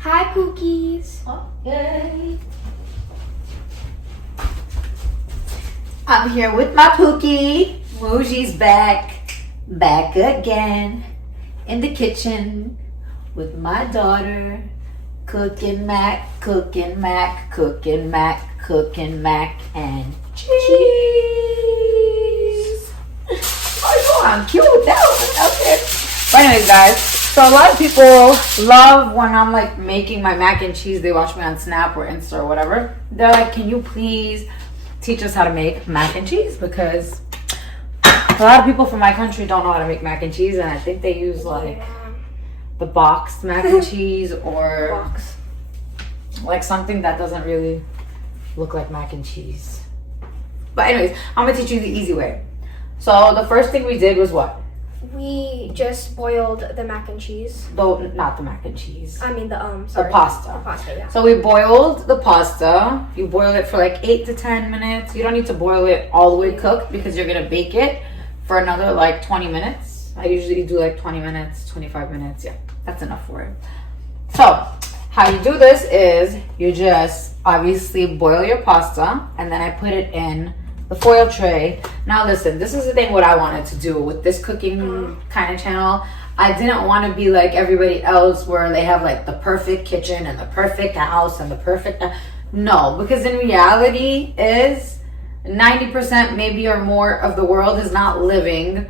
Hi, Pookies. Okay. I'm here with my Pookie. Mujjy's back again in the kitchen with my daughter. Cooking mac and cheese. Oh, you I'm cute with that one. Okay. But anyways, guys, so a lot of people love when I'm like making my mac and cheese. They watch me on Snap or Insta or whatever. They're like, can you please teach us how to make mac and cheese? Because a lot of people from my country don't know how to make mac and cheese, and I think they use like the boxed mac and cheese or like something that doesn't really look like mac and cheese. But anyways, I'm gonna teach you the easy way. So the first thing we did was what? We just boiled the mac and cheese. Though not the mac and cheese. I mean the The pasta. The pasta, yeah. So we boiled the pasta. You boil it for like 8 to 10 minutes. You don't need to boil it all the way cooked because you're gonna bake it for another like 20 minutes. I usually do like 20 minutes, 25 minutes. Yeah, that's enough for it. So how you do this is you just obviously boil your pasta and then I put it in the foil tray. Now listen, this is the thing what I wanted to do with this cooking kind of channel. I didn't want to be like everybody else where they have like the perfect kitchen and the perfect house and the perfect... No, because in reality is 90% maybe or more of the world is not living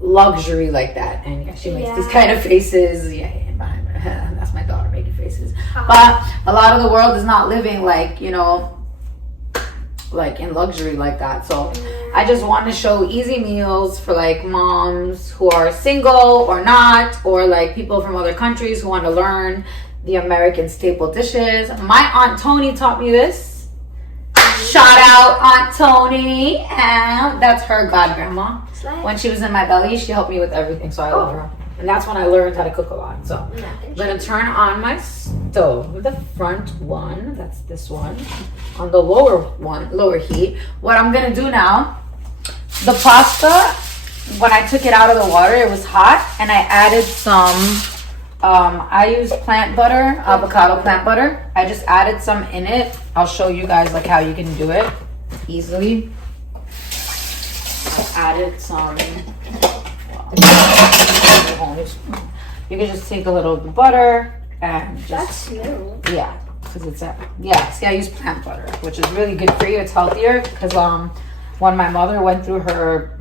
luxury like that. And yeah, she makes these kind of faces. Yeah, behind her. That's my daughter making faces. But a lot of the world is not living like, you know, like in luxury like that. So I just want to show easy meals for like moms who are single or not, or like people from other countries who want to learn the American staple dishes. My Aunt Tony taught me this. Shout out Aunt Tony. And that's her god grandma. When she was in my belly, she helped me with everything, so I love her. And that's when I learned how to cook a lot. So I'm gonna turn on my stove, the front one, that's this one, on the lower heat. What I'm gonna do now, the pasta, when I took it out of the water, it was hot, and I added some, I use plant butter, avocado plant butter. I just added some in it. I'll show you guys like how you can do it easily. I added some, you can just take a little bit of butter and just... That's smooth. Yeah, because it's see, I use plant butter, which is really good for you. It's healthier because when my mother went through her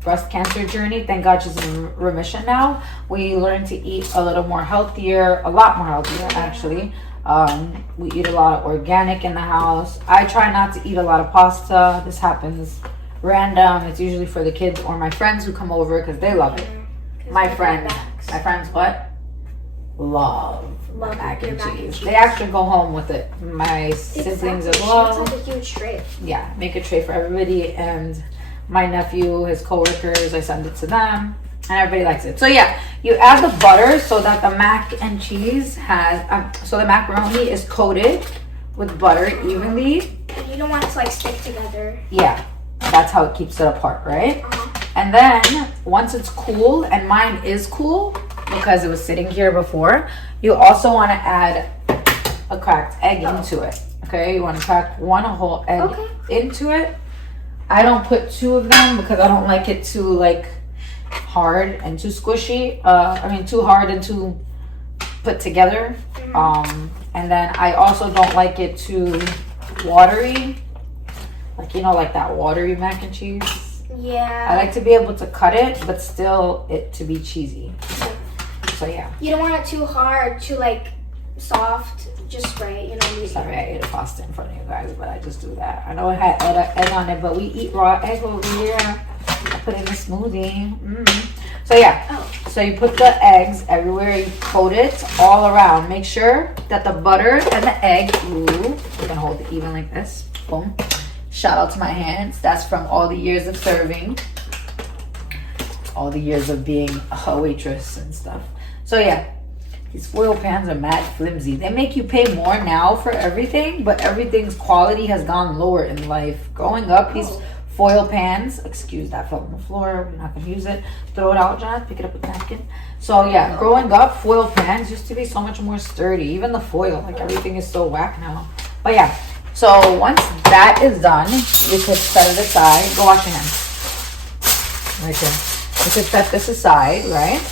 breast cancer journey, thank God she's in remission now, we learned to eat a lot more healthier actually. We eat a lot of organic in the house. I try not to eat a lot of pasta. This happens random. It's usually for the kids or my friends who come over because they love it. My friends what? Love mac and cheese. They actually go home with it. My siblings as well. It's like a huge tray. Yeah, make a tray for everybody, and my nephew, his coworkers, I send it to them, and everybody likes it. So yeah, you add the butter so that the mac and cheese has, so the macaroni is coated with butter evenly. And you don't want it to like stick together. Yeah, that's how it keeps it apart, right? And then once it's cool, and mine is cool because it was sitting here before, you also want to add a cracked egg into it. Okay, you want to crack one whole egg into it. I don't put 2 of them because I don't like it too like hard and too squishy. Too hard and too put together. And then I also don't like it too watery, like, you know, like that watery mac and cheese. Yeah. I like to be able to cut it, but still it to be cheesy. So yeah. You don't want it too hard, too like soft. Just spray it, you know. Sorry, I ate a pasta in front of you guys, but I just do that. I know it had egg on it, but we eat raw egg over here. I put it in a smoothie. So yeah. So you put the eggs everywhere. You coat it all around. Make sure that the butter and the egg. You can hold it even like this. Boom. Shout out to my hands. That's from all the years of serving. All the years of being a waitress and stuff. So yeah, these foil pans are mad flimsy. They make you pay more now for everything, but everything's quality has gone lower in life. Growing up, these foil pans. Excuse that fell on the floor. We're not gonna use it. Throw it out, John. Pick it up with a napkin. So yeah, growing up, foil pans used to be so much more sturdy. Even the foil, like everything is so whack now. But yeah, so once that is done, you could set it aside. Go wash your hands. Right there. You could set this aside, right?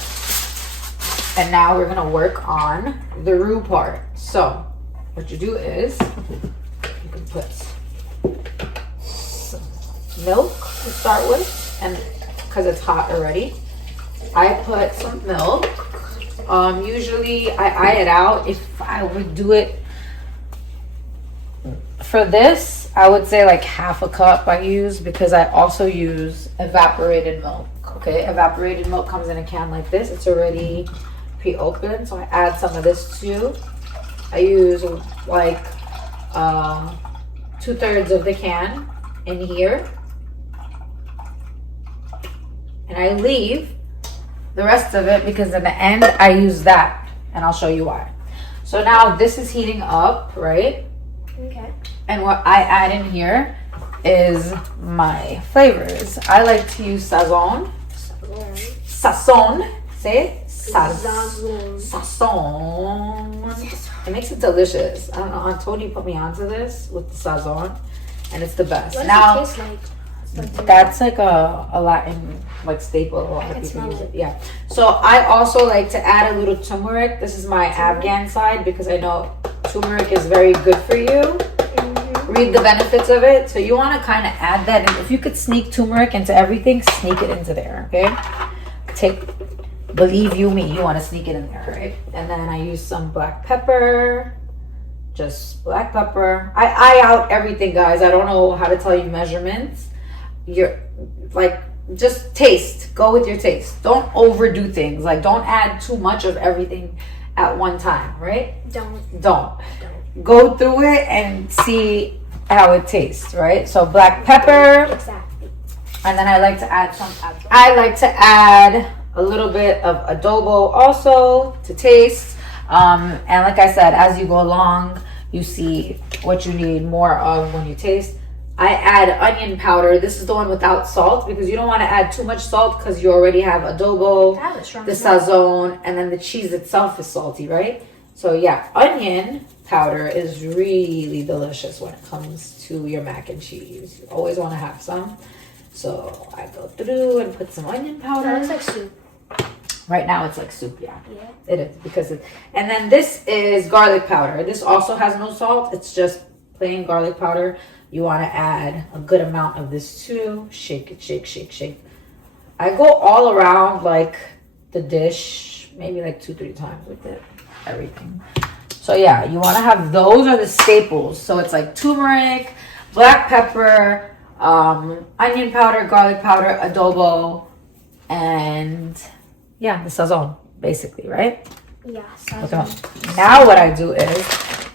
And now we're gonna work on the roux part. So what you do is you can put some milk to start with, and because it's hot already, I put some milk. Usually I eye it out. If I would do it for this, I would say like half a cup I use, because I also use evaporated milk. Okay, evaporated milk comes in a can like this. It's already pre-opened, so I add some of this too. I use like 2/3 of the can in here, and I leave the rest of it because in the end I use that, and I'll show you why. So now this is heating up, right? Okay. And what I add in here is my flavors. I like to use sazon. Sazon. Say it. Sazon. It makes it delicious. I don't know. Aunt Tony put me onto this with the sazon, and it's the best. What Now, does it taste like? that's like a Latin like staple. A lot of people use it. Yeah. So I also like to add a little turmeric. This is my Afghan side because I know turmeric is very good for you. Read the benefits of it. So you want to kind of add that. And if you could sneak turmeric into everything, sneak it into there. Okay. Believe you me, you want to sneak it in there, right? And then I use some black pepper. Just black pepper. I eye out everything, guys. I don't know how to tell you measurements. You're like, just taste. Go with your taste. Don't overdo things. Like, don't add too much of everything at one time, right? Don't. Go through it and see how it tastes, right? So black pepper. Exactly. And then I like to add a little bit of adobo also to taste. And like I said, as you go along, you see what you need more of when you taste. I add onion powder. This is the one without salt, because you don't want to add too much salt because you already have adobo, the sazon, and then the cheese itself is salty, right? So yeah, onion powder is really delicious when it comes to your mac and cheese. You always want to have some. So I go through and put some onion powder. That looks like soup. Right now it's like soup, yeah. Yeah. It is, because and then this is garlic powder. This also has no salt. It's just plain garlic powder. You want to add a good amount of this too. Shake it, shake, shake, shake. I go all around like the dish, maybe like 2-3 times with it, everything. So yeah, you want to have, those are the staples. So it's like turmeric, black pepper, onion powder, garlic powder, adobo, and yeah, the sazon, basically, right? Yeah, Okay. Now what I do is,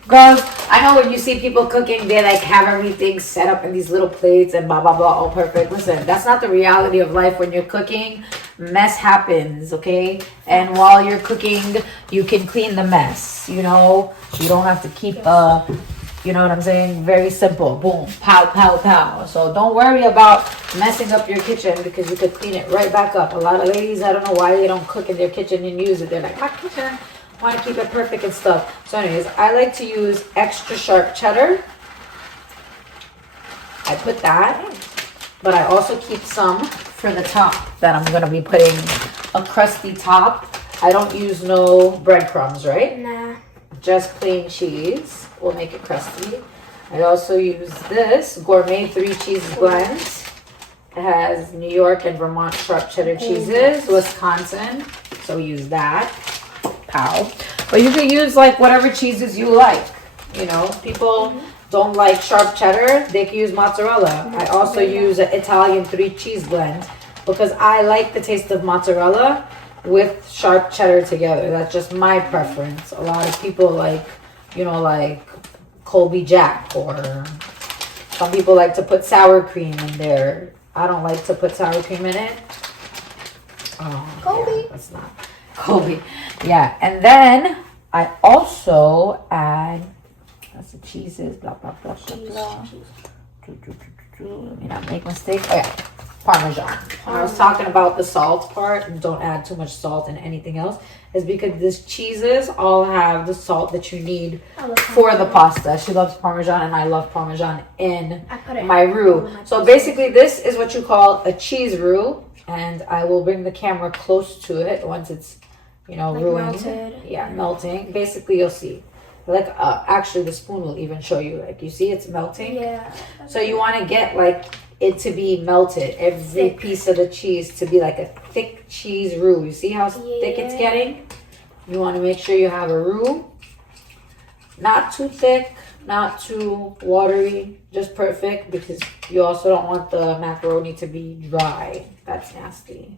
girls, I know when you see people cooking, they like have everything set up in these little plates and blah, blah, blah, all perfect. Listen, that's not the reality of life. When you're cooking, mess happens, okay? And while you're cooking, you can clean the mess, you know? You don't have to keep you know what I'm saying? Very simple. Boom, pow, pow, pow. So don't worry about messing up your kitchen, because you could clean it right back up. A lot of ladies, I don't know why they don't cook in their kitchen and use it. They're like, my kitchen, I want to keep it perfect and stuff. So anyways, I like to use extra sharp cheddar. I put that, but I also keep some for the top that I'm going to be putting a crusty top. I don't use no breadcrumbs, right? Nah. Just plain cheese will make it crusty. I also use this gourmet 3 cheese blend. It has New York and Vermont sharp cheddar cheeses, Wisconsin. So use that. Pow. But you can use like whatever cheeses you like. You know, people don't like sharp cheddar, they can use mozzarella. I also use an Italian 3 cheese blend because I like the taste of mozzarella with sharp cheddar together. That's just my preference. A lot of people like, you know, like Colby Jack, or some people like to put sour cream in there. I don't like to put sour cream in it. Oh, Colby. Yeah, that's not Colby. Yeah, and then I also add, that's the cheeses, blah, blah, blah, blah, blah. Let me not make a mistake. Oh yeah, Parmesan. When I was talking about the salt part, and don't add too much salt in anything else, is because these cheeses all have the salt that you need for the pasta. She loves Parmesan and I love Parmesan in my roux. So basically this is what you call a cheese roux, and I will bring the camera close to it once it's, you know, like ruined. melted. Yeah, melting. Basically you'll see. Like actually the spoon will even show you, like you see it's melting. Yeah. So you want to get like it to be melted, every piece of the cheese to be like a thick cheese roux. You see how thick it's getting? You want to make sure you have a roux, not too thick, not too watery, just perfect, because you also don't want the macaroni to be dry. That's nasty.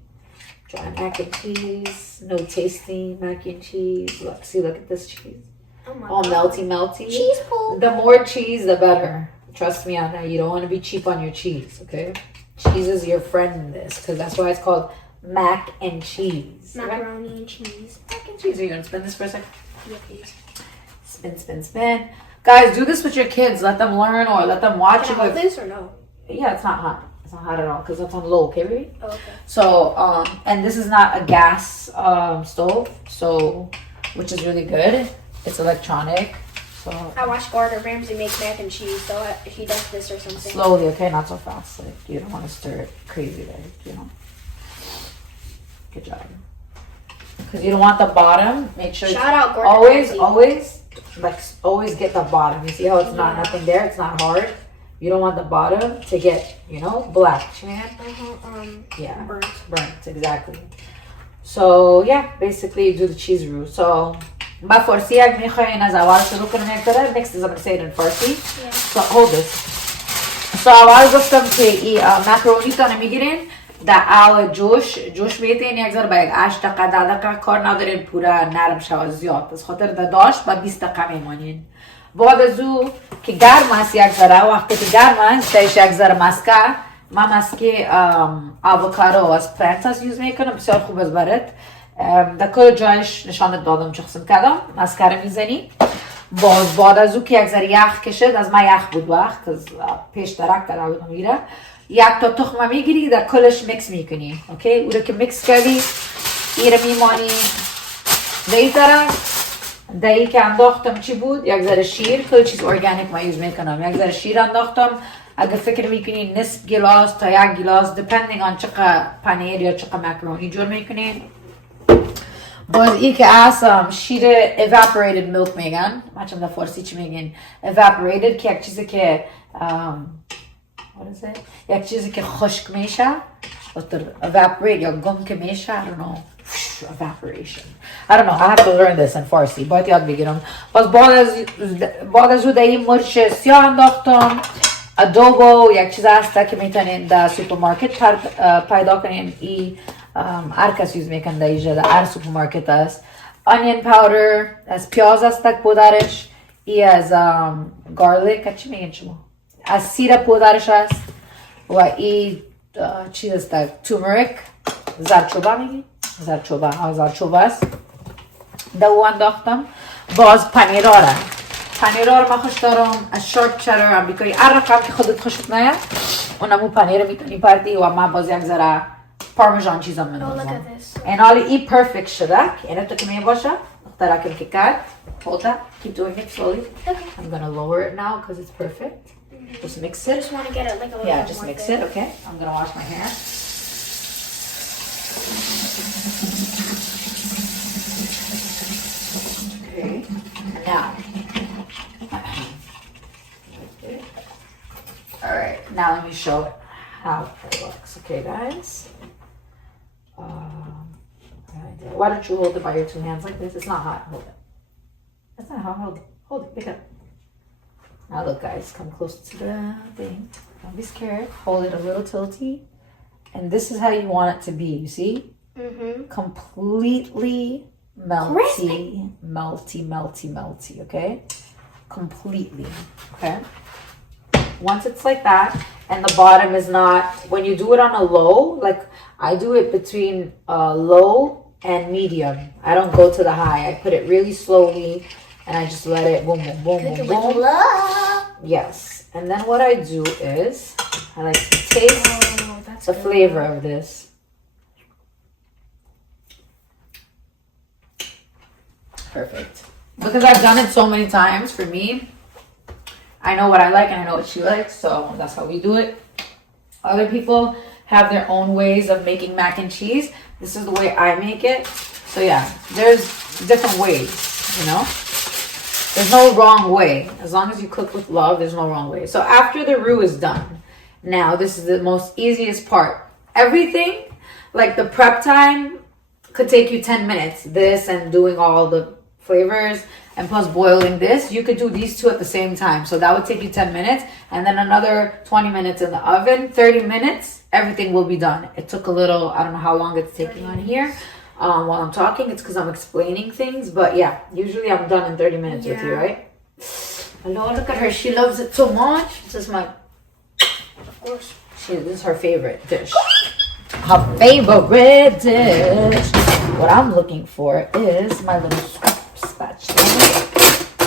Dry mac and cheese, no tasting mac and cheese. Look, see, look at this cheese. All melty. Cheese pool. The more cheese, the better. Trust me on that. You don't want to be cheap on your cheese, okay? Cheese is your friend in this, because that's why it's called mac and cheese. Macaroni and cheese. Mac and cheese. Are you going to spin this for a second? Yeah, please. Spin. Guys, do this with your kids. Let them learn or let them watch Can I hold this or no? Yeah, it's not hot. It's not hot at all because that's on low, okay, baby? Oh, okay. So, and this is not a gas stove, so, which is really good. It's electronic. So I watched Gordon Ramsay make mac and cheese, so if he does this or something. slowly, okay, not so fast. Like you don't want to stir it crazy, like you know. Good job. Because you don't want the bottom. Make sure. Shout out Gordon Ramsay. Always get the bottom. You see how it's not nothing there. It's not hard. You don't want the bottom to get, you know, black. Yeah, burnt exactly. So yeah, basically do the cheese roux. So. با فارسی اگه میخواین از اول شروع کنیم یک داره next is I'm gonna say it in Farsi. So hold this. So اول گفتم که این مکرونی تانه میگیرین در اول جوش میتین یک ذره با یک 8 دقیقه 10 دقیقه کار ندارین پورا نرم شود زیاد از خاطر داشت با 20 دقیقه میمانین. بعد از او که گرم است یک ذره وقتی که گرم است درش یک ذره مسکه من مسکه آووکادو از پرنتاس یوز میکنم بسیار خوب از برد. در کل جایش نشانت دادم چه قسم کردم مسکره میزنی باز بعد از او که یک ذره یخ کشد از من یخ بود وقت که پیش درک در آبی میگیره یک تا تخمه میگیری در کلش میکس میکنی اوکی او رو که میکس کردی این رو میمانی در این طرف در این که انداختم چی بود یک ذره شیر کل چیز ارگانیک ما یوز میکنم یک ذره شیر انداختم اگه فکر میکنین نصف گلاس تا یک گلاس depending on چقدر پنیر یا چقدر مکرونی جور میکنین باز ای که اصلا شیر evaporated milk میگن بچم در فارسی چی میگن evaporated که یک چیزی که what is it یک چیزی که خشک میشه evaporate یا گم که میشه I don't know evaporation I don't know I have to learn this in Farsi باید یاد بگیرم باز بعد از او در این مرچ سیاه انداختم ادوبو یک چیز هسته که میتونین در سوپرمارکت پیدا کنین ای هر کس یوز میکنه در اینجا در هر سوپرمارکت است onion powder از پیاز است پودرش ای از garlic چی میگن شما از سیر پودرش است و ای چیز است turmeric زرچوبه میگی زرچوبه است در او انداختم باز پنیرها رو من خوش دارم از شارپ چدر امریکایی هر رقم که خودت خوشت نیاد اونمو پنیر میتونی پردی و من باز یک ذره پارمیژان چیزا می‌نوزم. And all ای پرفکت شده. اینه تو که میباشه. دخترکم که کرد. Hold that. Keep doing it slowly. Okay. I'm gonna lower it now because it's perfect. Just mix it. I just want to get it like a little Yeah, bit just more mix thick. it. Okay. I'm gonna wash my hands. Okay. Now. All right. Now let me show it how it looks. Okay, guys. Why don't you hold it by your two hands like this? It's not hot. Hold it. That's not hot. Hold it. Hold it. Pick it up. Now look, guys. Come close to the thing. Don't be scared. Hold it a little tilty. And this is how you want it to be. You see? Mm-hmm. Completely melty. Melty. Okay? Completely. Okay? Once it's like that, and the bottom is not, when you do it on a low, like I do it between low and medium. I don't go to the high. I put it really slowly and I just let it boom. Yes. And then what I do is I like to taste the flavor of this. Perfect. Because I've done it so many times, for me, I know what I like and I know what she likes, so that's how we do it. Other people have their own ways of making mac and cheese. This is the way I make it. So yeah, there's different ways, you know? There's no wrong way. As long as you cook with love, there's no wrong way. So after the roux is done, now this is the most easiest part. Everything, like the prep time, could take you 10 minutes. This and doing all the flavors and plus boiling this, you could do these two at the same time. So that would take you 10 minutes and then another 20 minutes in the oven, 30 minutes, everything will be done. It took a little, I don't know how long it's taking on here while I'm talking. It's because I'm explaining things, but yeah, usually I'm done in 30 minutes with you, right? Hello, look at her. She loves it so much. This is my, Of course. this is her favorite dish. Her favorite dish. What I'm looking for is my little spatula. I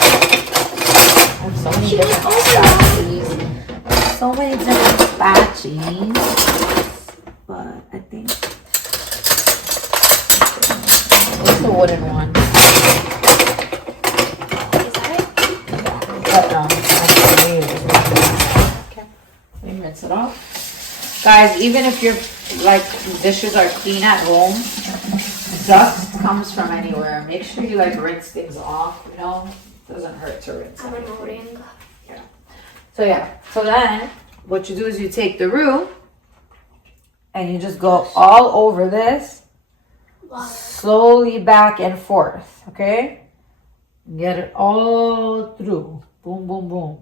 have so many different spatulas. So many different spatulas. But I think it's the wooden one. Is that it? But no, okay. Let me rinse it off. Guys, even if your like dishes are clean at home, dust comes from anywhere. Make sure you like rinse things off, you know? It doesn't hurt to rinse. I'm annoying. Yeah. So yeah. So then what you do is you take the roux and you just go all over this. Slowly back and forth. Okay? Get it all through. Boom, boom, boom.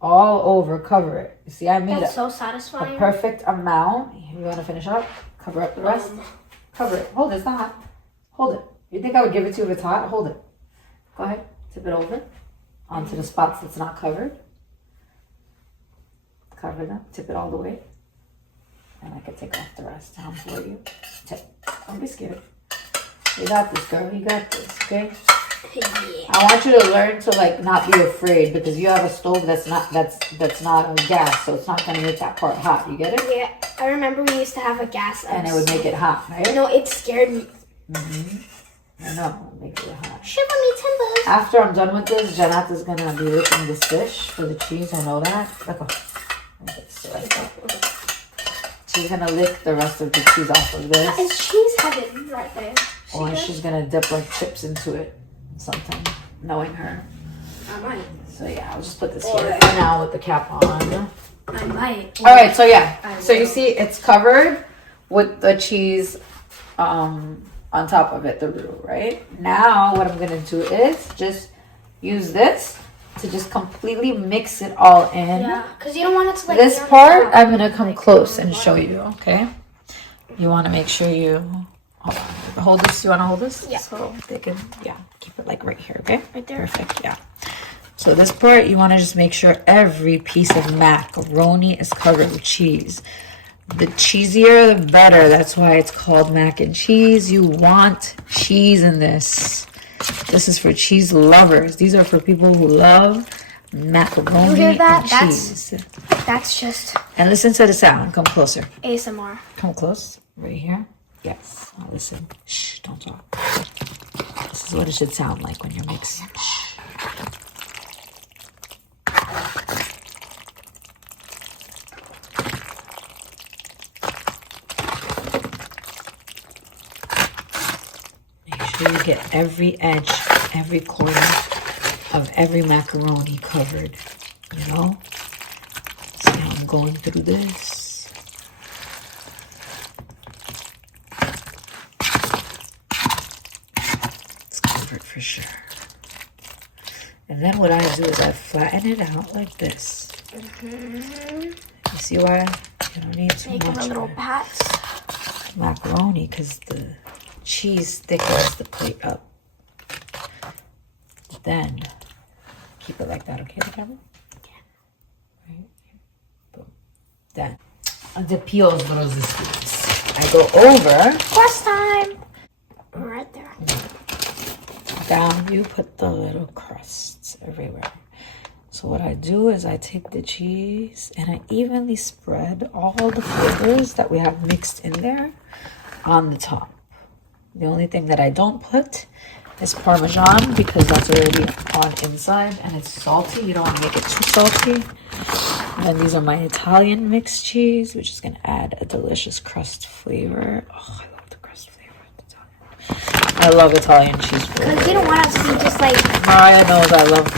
All over, cover it. You see, I made That's so a satisfying. perfect amount. You want to finish up? Cover up the rest. Cover it. Hold it. It's not hot. Hold it. You think I would give it to you if it's hot? Hold it. Go ahead. Tip it over onto the spots that's not covered. Cover them. Tip it all the way. And I can take off the rest down for you. Tip. Don't be scared. You got this, girl. You got this, okay? Yeah. I want you to learn to like not be afraid because you have a stove that's not on gas, so it's not gonna make that part hot. You get it? Yeah, I remember we used to have a gas And it would make it hot, right? No, it scared me. I know, make it hot. Shiver me timbers. After I'm done with this, Janat is gonna be licking this dish for the cheese. I know that. Look, she's gonna lick the rest of the cheese off of this. It's cheese heaven right there. Or she's gonna dip like chips into it. Something, knowing her. I might. So yeah, I'll just put this here for now with the cap on. I might. All right, so yeah, so you see it's covered with the cheese on top of it, the roux, right? Now what I'm gonna do is just use this to just completely mix it all in. Yeah, because you don't want it to like. This part, I'm gonna come close and show you, okay? You want to make sure you hold this. You want to hold this? Yeah. So they can, yeah, keep it like right here, okay? Right there. Perfect, yeah. So this part, you want to just make sure every piece of macaroni is covered with cheese. The cheesier, the better. That's why it's called mac and cheese. You want cheese in this. This is for cheese lovers. These are for people who love macaroni You hear that? and cheese. That's just And listen to the sound. Come closer. ASMR. Come close. Right here. Yes. Now listen. Shh. Don't talk. This is what it should sound like when you're mixing. Shh. Make sure you get every edge, every corner of every macaroni covered. You know? See how I'm going through this? For sure. And then what I do is I flatten it out like this. You see why you don't need too Make much a little pats. macaroni because the cheese thickens the plate up. Then keep it like that, okay, the camera? Yeah. Right. Boom. Then the peels I go over. Quest time. Right there. Down, you put the little crusts everywhere. So what I do is I take the cheese and I evenly spread all the flavors that we have mixed in there on the top. The only thing that I don't put is Parmesan because that's already on inside and it's salty. You don't want to make it too salty. And these are my Italian mixed cheese, which is going to add a delicious crust flavor. Oh, I love the crust flavor of Italian. I love Italian cheese flavor. Because you don't want us to just like... Mariah knows I love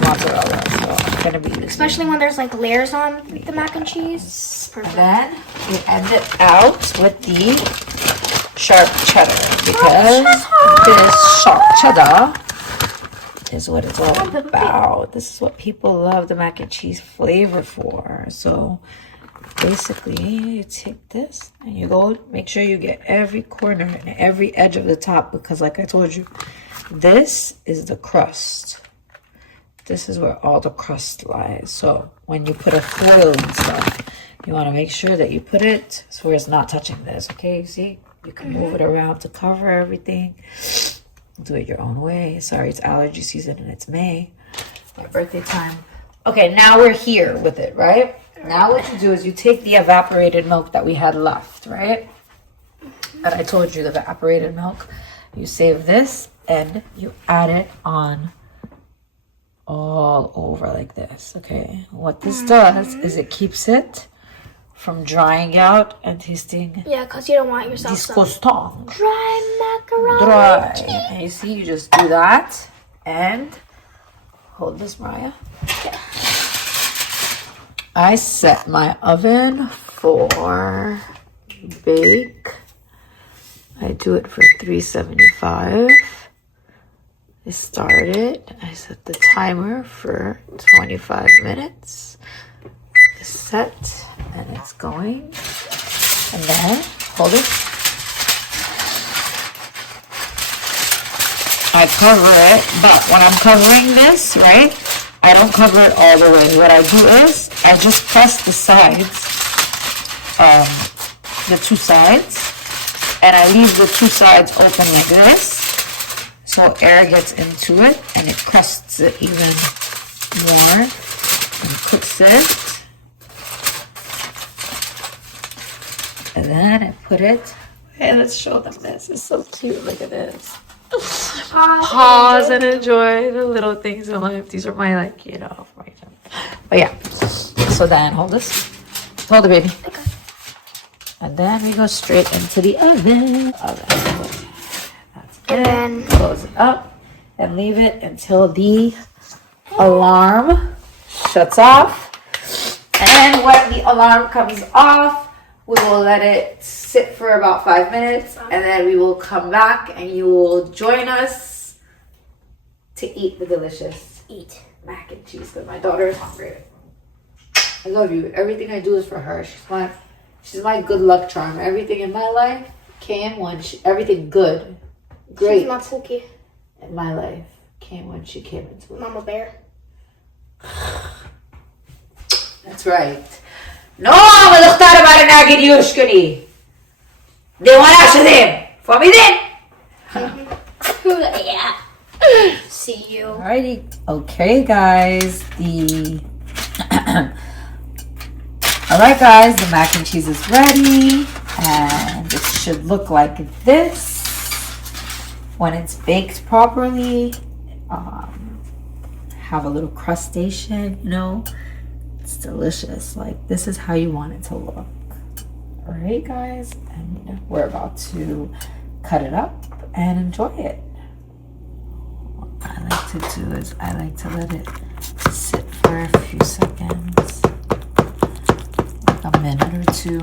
mozzarella, so I'm going to be... Especially when there's like layers on the mac and cheese. Perfect. And then we end it out with the sharp cheddar because this sharp cheddar is what it's all about. This is what people love the mac and cheese flavor for. So basically you take this and you go make sure you get every corner and every edge of the top because like I told you, this is the crust. This is where all the crust lies. So when you put a foil and stuff, you want to make sure that you put it so where it's not touching this. Okay, you see? You can move it around to cover everything. Do it your own way. Sorry, it's allergy season and it's May. My birthday time. Okay, now we're here with it, right? Now what you do is you take the evaporated milk that we had left, right? And I told you the evaporated milk. You save this and you add it on all over like this, okay? What this does is it keeps it from drying out and tasting because you don't want yourself disgusting. Dry macaroni. Dry. And you see, you just do that and hold this, Mariah. Yeah. I set my oven for bake. I do it for 375. I start it. I set the timer for 25 minutes. It's set. And it's going, and then hold it. I cover it, but when I'm covering this, right, I don't cover it all the way. What I do is I just press the sides, the two sides, and I leave the two sides open like this, so air gets into it and it crusts it even more and cooks it. And then I put it. Hey, let's show them this. It's so cute. Look at this. Pause and enjoy the little things in life. These are my, like, you know, but yeah. So then hold this. Hold it, baby. Okay. And then we go straight into the oven. That's it. And then Close it up and leave it until the alarm shuts off. And when the alarm comes off, we will let it sit for about 5 minutes and then we will come back and you will join us to eat the delicious mac and cheese because my daughter is hungry. I love you. Everything I do is for her. She's my good luck charm. Everything in my life came when everything good, great she's Matsuki. in my life came when she came into it. Mama Bear. That's right. No, مدختار برای نگیریوش کنی. دیوانه شدیم. فهمیدین؟ Yeah. See you. Alrighty. Okay, guys. Alright, guys. The mac and cheese is ready. And it should look like this when it's baked properly. Have a little crustation, you know. It's delicious. Like, this is how you want it to look. Alright, guys. And we're about to cut it up and enjoy it. What I like to do is I like to let it sit for a few seconds, like a minute or two,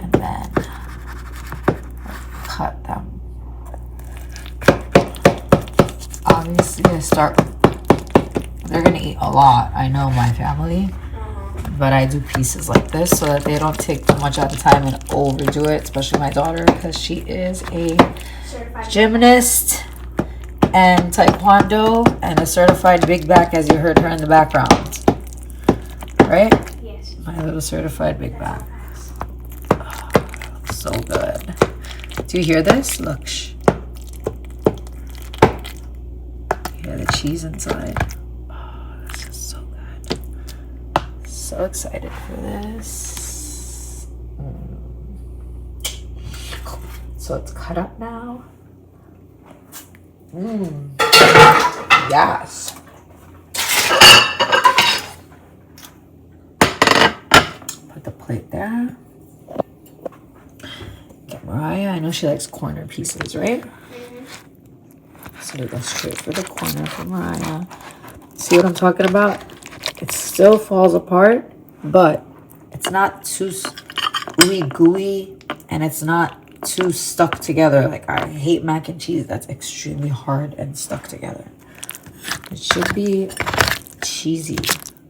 and then cut them. Obviously, they're gonna eat a lot. I know my family, but I do pieces like this so that they don't take too much at a time and overdo it, especially my daughter because she is a gymnast and taekwondo and a certified big back, as you heard her in the background, right? Yes. My little certified big back. Oh, so good. Do you hear this? Look. Shh. You hear the cheese inside? Oh, this is so excited for this. So it's cut up now. Yes. Put the plate there. Get Mariah. I know she likes corner pieces, right? So we go straight for the corner for Mariah. See what I'm talking about? It still falls apart, but it's not too ooey gooey, and it's not too stuck together. Like, I hate mac and cheese that's extremely hard and stuck together. It should be cheesy.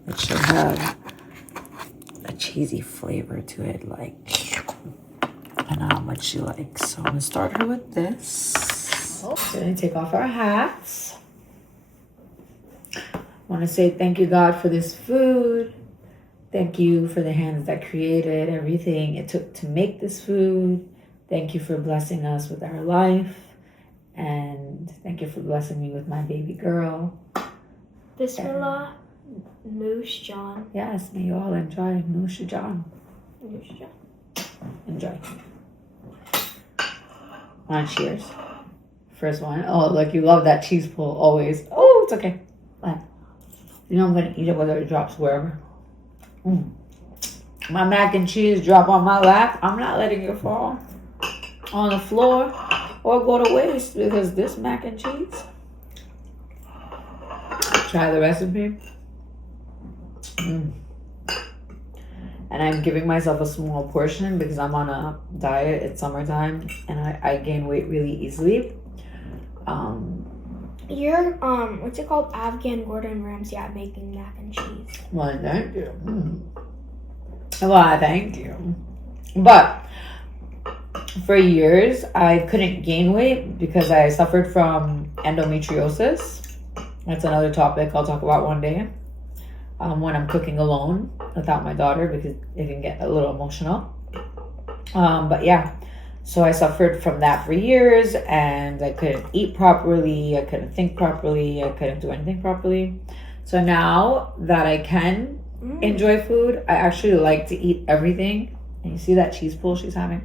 It should have a cheesy flavor to it, like, I know how much she likes. So I'm gonna start her with this. So we're gonna take off our hats. I want to say thank you, God, for this food. Thank you for the hands that created everything it took to make this food. Thank you for blessing us with our life. And thank you for blessing me with my baby girl. Bismillah, Moosh John. Yes, may you all enjoy Moosh John. Moosh John. Enjoy. On cheers. First one. Oh, look, you love that cheese pull always. Oh, it's okay. You know I'm going to eat it whether it drops wherever. My mac and cheese drop on my lap. I'm not letting it fall on the floor or go to waste, because this mac and cheese. Try the recipe. And I'm giving myself a small portion because I'm on a diet. It's summertime and I gain weight really easily. You're what's it called? Afghan Gordon Ramsay at making mac and cheese. Well, thank you. Well, thank you. But for years, I couldn't gain weight because I suffered from endometriosis. That's another topic I'll talk about one day. When I'm cooking alone without my daughter, because it can get a little emotional. But yeah, so I suffered from that for years, and I couldn't eat properly. I couldn't think properly. I couldn't do anything properly. So now that I can enjoy food, I actually like to eat everything. And you see that cheese pull she's having?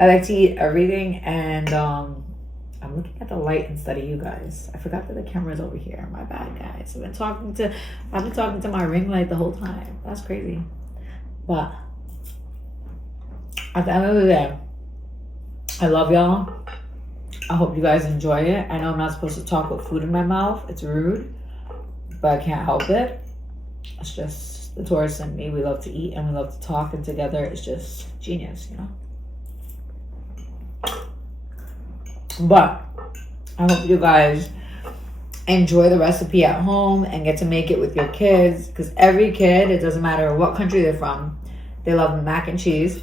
I like to eat everything, and I'm looking at the light instead of you guys. I forgot that the camera's over here. My bad, guys. I've been talking to my ring light the whole time. That's crazy. But at the end of the day, I love y'all. I hope you guys enjoy it. I know I'm not supposed to talk with food in my mouth. It's rude, but I can't help it. It's just the tourists and me. We love to eat and we love to talk, and together it's just genius, you know? But I hope you guys enjoy the recipe at home and get to make it with your kids, because every kid, it doesn't matter what country they're from, they love mac and cheese.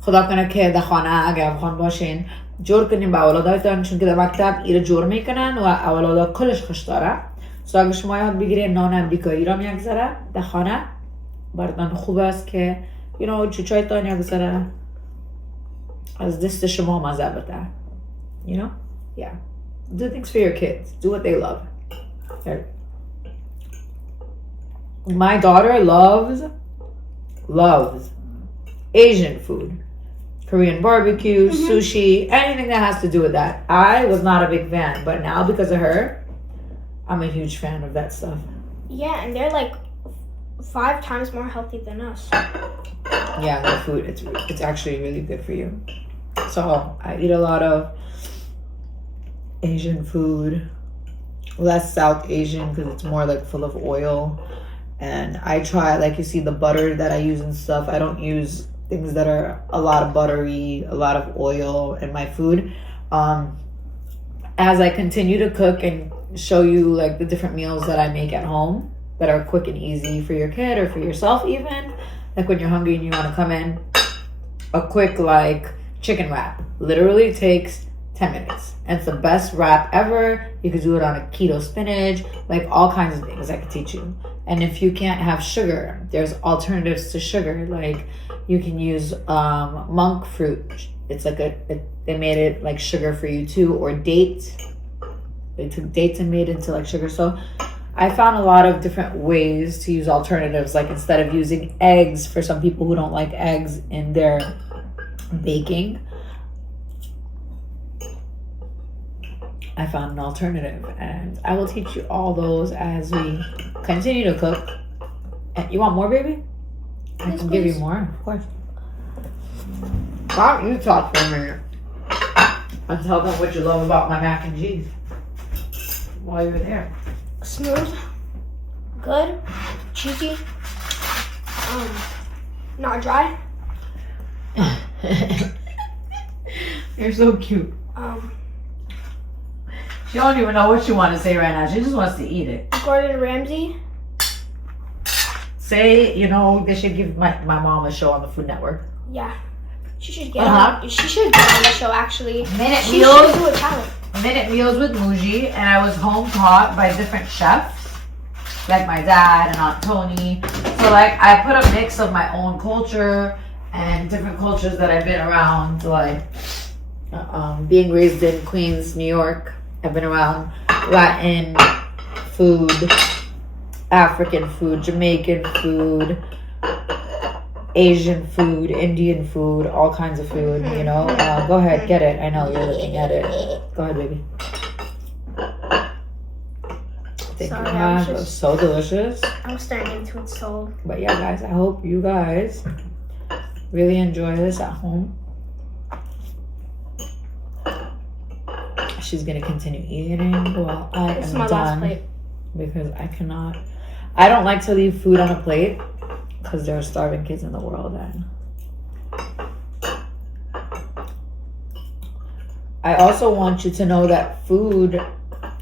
خدا کنه که در خانه اگه افغان باشین جور کنین با اولادایتان، چون که در مکتب ایره جور میکنن و اولادا کلش خوش داره. سو اگه شما یاد بگیرین نان امریکایی را میگذره در خانه، براتون خوب است که چوچایتان یگذره از دست شما مزه بده. You know? Yeah. Do things for your kids. Do what they love. Okay. My daughter loves Asian food. Korean barbecue, sushi, anything that has to do with that. I was not a big fan, but now because of her, I'm a huge fan of that stuff. Yeah, and they're like 5 times more healthy than us. Yeah, the food, it's actually really good for you. So I eat a lot of Asian food, less South Asian because it's more like full of oil. And I try, like you see the butter that I use and stuff, I don't use things that are a lot of buttery, a lot of oil in my food. As I continue to cook and show you like the different meals that I make at home that are quick and easy for your kid or for yourself even, like when you're hungry and you want to come in, a quick like chicken wrap literally takes 10 minutes. And it's the best wrap ever. You could do it on a keto spinach, like all kinds of things I could teach you. And if you can't have sugar, there's alternatives to sugar. Like you can use monk fruit. It's like they made it like sugar for you too, or dates. They took dates and made it into like sugar. So I found a lot of different ways to use alternatives. Like instead of using eggs for some people who don't like eggs in their baking, I found an alternative, and I will teach you all those as we continue to cook. And you want more, baby? I Yes, can give you please. more, of course. Why don't you talk for a minute and tell them what you love about my mac and cheese while you're there? Smooth, good, cheesy, not dry. You're so cute. She don't even know what she wants to say right now. She just wants to eat it. Gordon Ramsay. Say, they should give my mom a show on the Food Network. Yeah, she should get on. She should get on the show. Actually, Minute she Meals. should do a challenge. Minute Meals with Mujjy, and I was home taught by different chefs, like my dad and Aunt Tony. So like I put a mix of my own culture and different cultures that I've been around, like being raised in Queens, New York. I've been around Latin food, African food, Jamaican food, Asian food, Indian food, all kinds of food, Go ahead, get it. I know you're looking at it. Go ahead, baby. Thank Sorry, you. I was It was just- so delicious. I was staring into it so. But yeah, guys, I hope you guys really enjoy this at home. She's gonna continue eating while I This is am my last done plate. because I don't like to leave food on a plate because there are starving kids in the world, and I also want you to know that food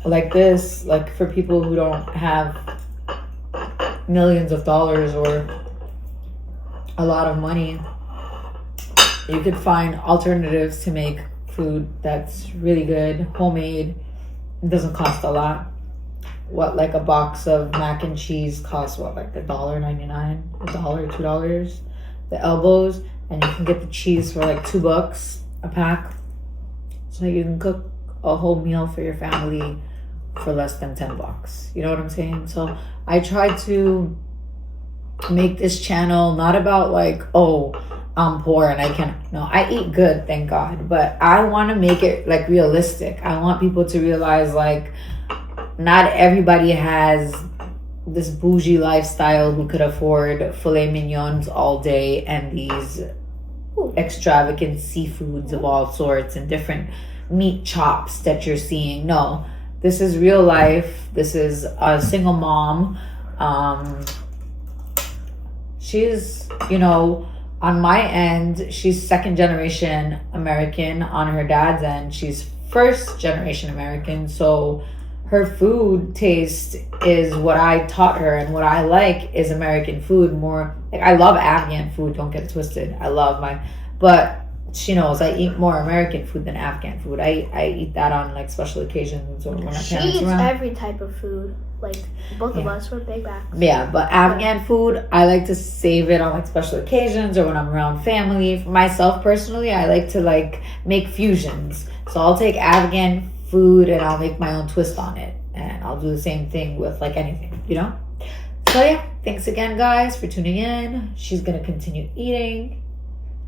like this, like for people who don't have millions of dollars or a lot of money, you could find alternatives to make food that's really good, homemade. It doesn't cost a lot. What, like a box of mac and cheese costs what, like $1.99, $1, $2? The elbows, and you can get the cheese for like $2 a pack. So you can cook a whole meal for your family for less than $10. You know what I'm saying? So I try to make this channel not about like, oh, I'm poor and I can't. No, I eat good, thank God. But I want to make it like realistic. I want people to realize like not everybody has this bougie lifestyle who could afford filet mignons all day and these extravagant seafoods of all sorts and different meat chops that you're seeing. No, this is real life. This is a single mom. She's, on my end, she's second generation American. On her dad's end, she's first generation American. So her food taste is what I taught her, and what I like is American food more. Like, I love Afghan food, don't get it twisted. But she knows I eat more American food than Afghan food. I eat that on like special occasions or when our She parents eats around. every type of food. Like both of us were big backs. Yeah, but Afghan food, I like to save it on like special occasions or when I'm around family. For myself personally, I like to like make fusions. So I'll take Afghan food and I'll make my own twist on it. And I'll do the same thing with like anything, So yeah, thanks again guys for tuning in. She's gonna continue eating.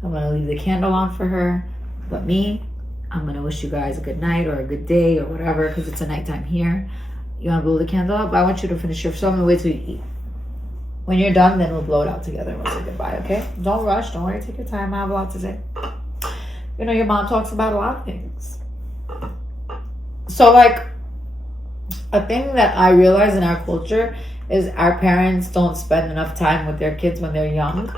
I'm gonna leave the candle on for her. But me, I'm gonna wish you guys a good night or a good day or whatever, because it's a nighttime here. You want to blow the candle up? I want you to finish your so I'm gonna wait till you eat. When you're done, then we'll blow it out together and we'll say goodbye, okay? Don't rush. Don't worry. Take your time. I have a lot to say. Your mom talks about a lot of things. So, like, a thing that I realize in our culture is our parents don't spend enough time with their kids when they're young,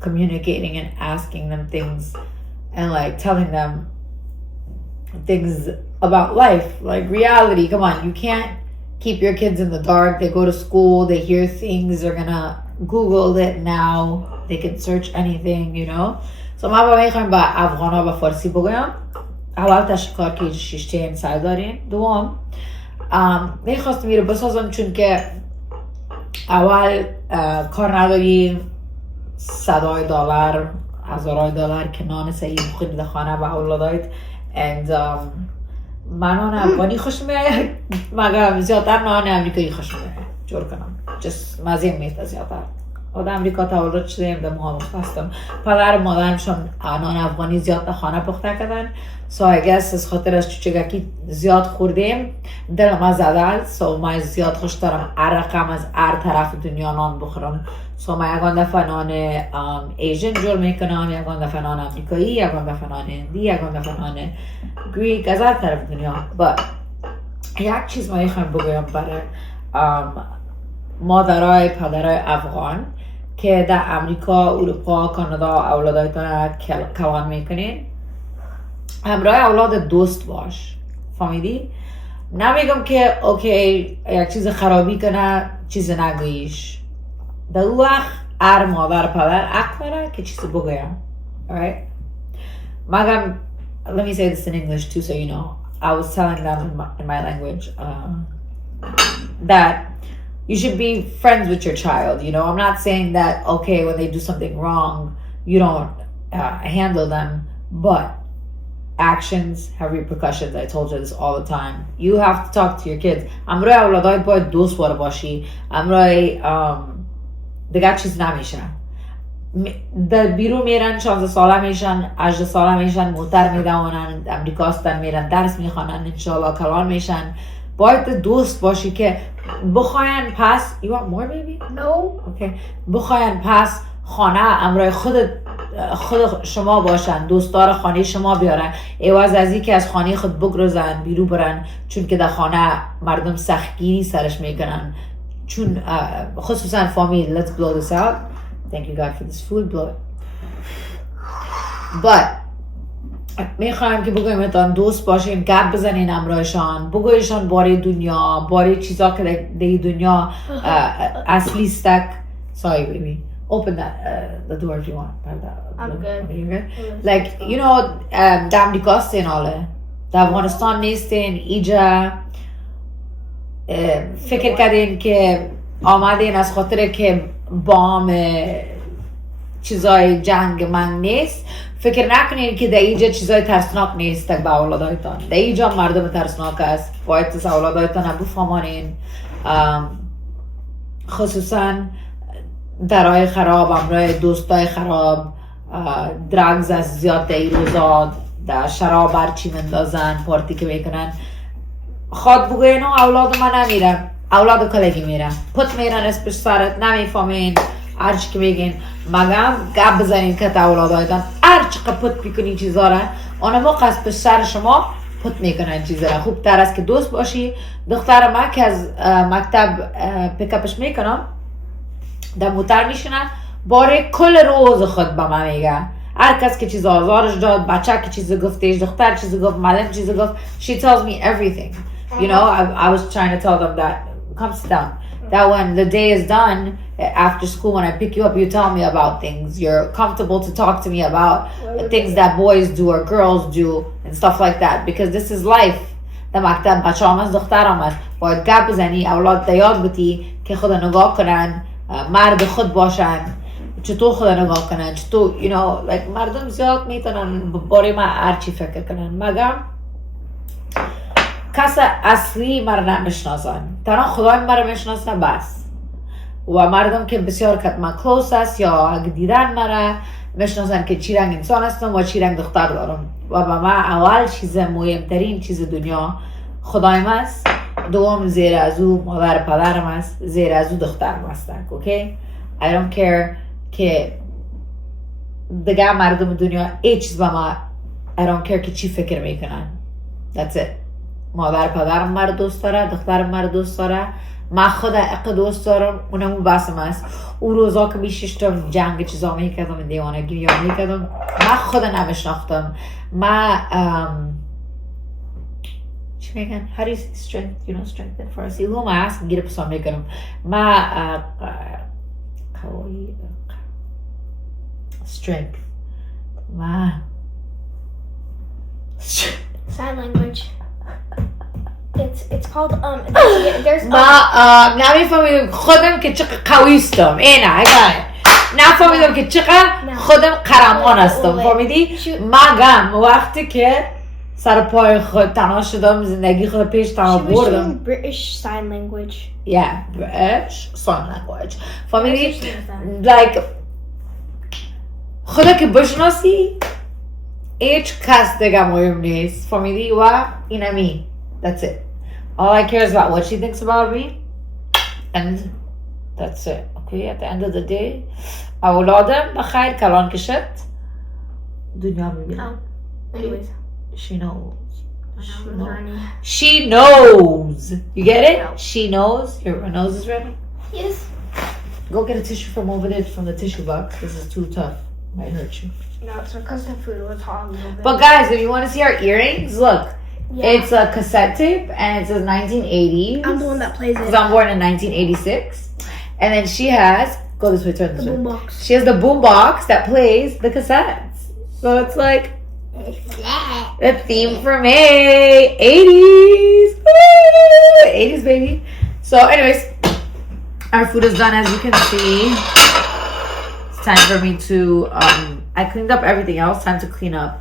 communicating and asking them things and, like, telling them things about life, like reality. Come on, you can't keep your kids in the dark. They go to school, they hear things, they're gonna Google it now, they can search anything, So ما با میخوایم با افغانا با فارسی بگویم. اول تشکر که شیشته انسای دارین. دوم میخواستم میره بسازم چون که اول کار نداریم $100 $1000 که نان سعی بخورید خانه با اولادایت. And منو افغانی خوش میاد مگم زیادتر نان امریکایی خوشم جور کنم just مزه میاد زیادتر آدم امریکا تولد شدیم در محامل هستم پدر مادرمشون نان افغانی زیاد در خانه پخته کردن سو اگس از خاطر از چوچگکی زیاد خوردیم دلم از زدل سو من زیاد خوش دارم هر رقم از هر طرف دنیا نان بخورم سو من یکان دفعه نان ایژن جور میکنم یکان دفعه نان امریکایی یکان دفعه نان هندی یکان دفعه نان گریک از هر طرف دنیا but یک چیز من میخوام بگویم برای مادرای پدرای افغان که در امریکا، اروپا، کانادا اولادایتان کلان میکنین همراه اولاد دوست باش فهمیدی؟ نمیگم که اوکی یک چیز خرابی کنه چیز نگویش در اون وقت هر مادر پدر حق داره که چیز بگویم alright؟ مگم let me say this in English too so you know I was telling them in my language that you should be friends with your child. You know, I'm not saying that, okay, when they do something wrong, you don't handle them, but actions have repercussions. I told you this all the time. You have to talk to your kids. امروی اولادای باید دوست وار باشی. امروی دیگه چیز نمیشه. در بیرون میرن 16 ساله میشن 18 ساله میشن موتر میدونن امریکا هستن میرن درس میخوانن انشالله کلان میشن باید دوست باشی که بخواین پس you want more baby? No. Okay. بخواین پس خانه امرای خود شما باشن دوستدار خانه شما بیارن عوض از اینکه از خانه خود بگرزن بیرون برن چون که در خانه مردم سختگیری سرش میکنن چون خصوصا فامیل let's blow this out thank you God for this food blow it but میخوایم که بگویمتان دوست باشین گپ بزنین امرایشان بگویشان باره دنیا باره چیزا که در دنیا اصلی استک sorry baby open the door if you want I'm good. Okay, you're good? Like you know در امریکا هستین حاله در افغانستان نیستین ایجا فکر کردین که آمدین از خاطر که بام چیزای جنگ من نیست فکر نکنین که در اینجا چیزای ترسناک نیست به اولادایتان در اینجا مردم ترسناک است باید از اولادایتان هم بفهمانین خصوصا درای خراب امرای دوستای خراب درگز از زیاد در این روزا در شراب برچی مندازن پارتی که میکنن خواد بگوین اولاد من نمیرم اولاد کلگی میرم پت میرن از پشت سرت نمیفهمین هرچی که بگین مگم گپ بزنین که تا اولادایتان هرچی که پت بیکنین چیزا را آنها موقع از پشت سر شما پت میکنن چیزا را خوب تر است که دوست باشی دختر ما که از مکتب پیکاپش میکنم در موتر میشنه باره کل روز خود به من میگه هر کس که چیز آزارش داد بچه که چیز گفتش دختر چیز گفت معلم چیز گفت she tells me everything you know I was trying to tell them that come sit down that when the day is done after school when I pick you up you tell me about things you're comfortable to talk to me about things that boys do or girls do and stuff like that because this is life در مکتب بچه هم از دختر هم است باید گپ بزنی اولاد دیاد بودی که خود نگاه کنن مرد خود باشن چطور خود نگاه کنن چطور you know like مردم زیاد میتونن باره ما هرچی فکر کنن مگم کس اصلی مرا نمیشناسن تنها خدای مرا میشناسه بس و مردم که بسیار کتما کلوس است یا اگه دیدن مرا میشناسن که چی رنگ انسان هستم و چی رنگ دختر دارم و به من اول چیز مهمترین چیز دنیا خدایم است دوم زیر از او مادر پدرم است زیر از او دخترم هستن اوکی I don't care که دیگه مردم دنیا هیچ چیز به ما I don't care که چی فکر میکنن that's it مادر پدرم مرا دوست داره دخترم مرا دوست داره من خود اقا دوست دارم اونمون بسم است اون روزا که میششتم جنگ چیزا میکردم دیوانگی یا میکردم من خود نمیشناختم من چی میگن how do you say strength you know strength in Farsi who am I asking گیر پسا میکنم من strength ما Sign language. It's called there's ما نمیفهمیدم خودم که چقدر قویستم اینه اگر نفهمیدم که چقدر خودم قرمان هستم فهمیدی؟ مگم وقتی که سر پای خود تنها شدم زندگی خود پیش تنها She was doing بردم. British Sign Language. Yeah, British Sign Language. فهمیدی؟ What's the difference with Like خدا که بشناسی هیچ کس دیگه مهم نیست. فهمیدی؟ و اینمی. That's it. All I care is about what she thinks about me. And that's it. Okay, at the end of the day اولادم بخیر کلان کشت دنیا میبینم. that? Anyways. She knows. She knows. Running. She knows. You get it? No. She knows. Your nose is ready. Yes. Go get a tissue from over there from the tissue box. This is too tough. Might hurt you. No, it's because the food was hot a little bit. But guys, if you want to see our earrings, look. yeah. It's a cassette tape and it says 1980s. I'm the one that plays Because it. I'm born in 1986. And then she has, go this way, turn this The way. boombox. She has the boom box that plays the cassettes. So it's like the theme for May. 80s. Woo! 80s, baby. So anyways, our food is done as you can see. It's time for me to, I cleaned up everything else. Time to clean up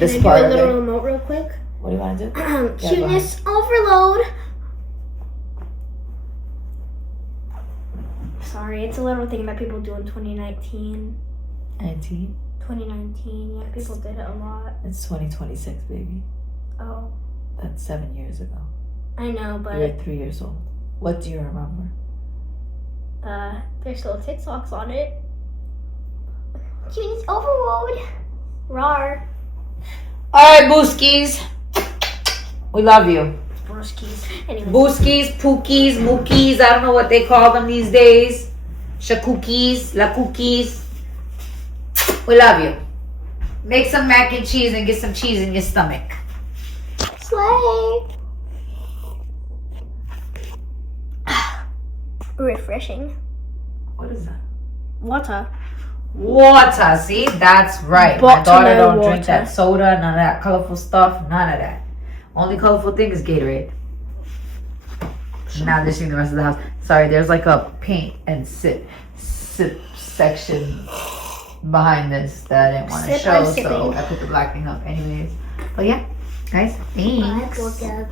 this Can I part do a of little it. remote real quick? What do you want to do? Cuteness overload. Sorry, it's a little thing that people do in 2019. 19. 2019, yeah, people did it a lot. It's 2026, baby. Oh, That's 7 years ago. I know, You're but 3 years old. What do you remember? there's still TikToks on it. Cuteness overload. Rar. All right, Booskies. We love you. Broskies. Anyway. Booskies, Pookies, Mookies. I don't know what they call them these days. Shakookies, La Cookies. We love you. Make some mac and cheese and get some cheese in your stomach. Slay. Refreshing. What is that? Water. Water. See, that's right. My Bottle daughter of don't drink water. that soda, none of that colorful stuff, none of that. Only colorful thing is Gatorade. Now they're seeing the rest of the house. Sorry, there's like a paint and sip section behind this that I didn't want to Sip, I'm show, so sipping. I put the black thing up anyways. But yeah, guys, thanks. Bye, Boca.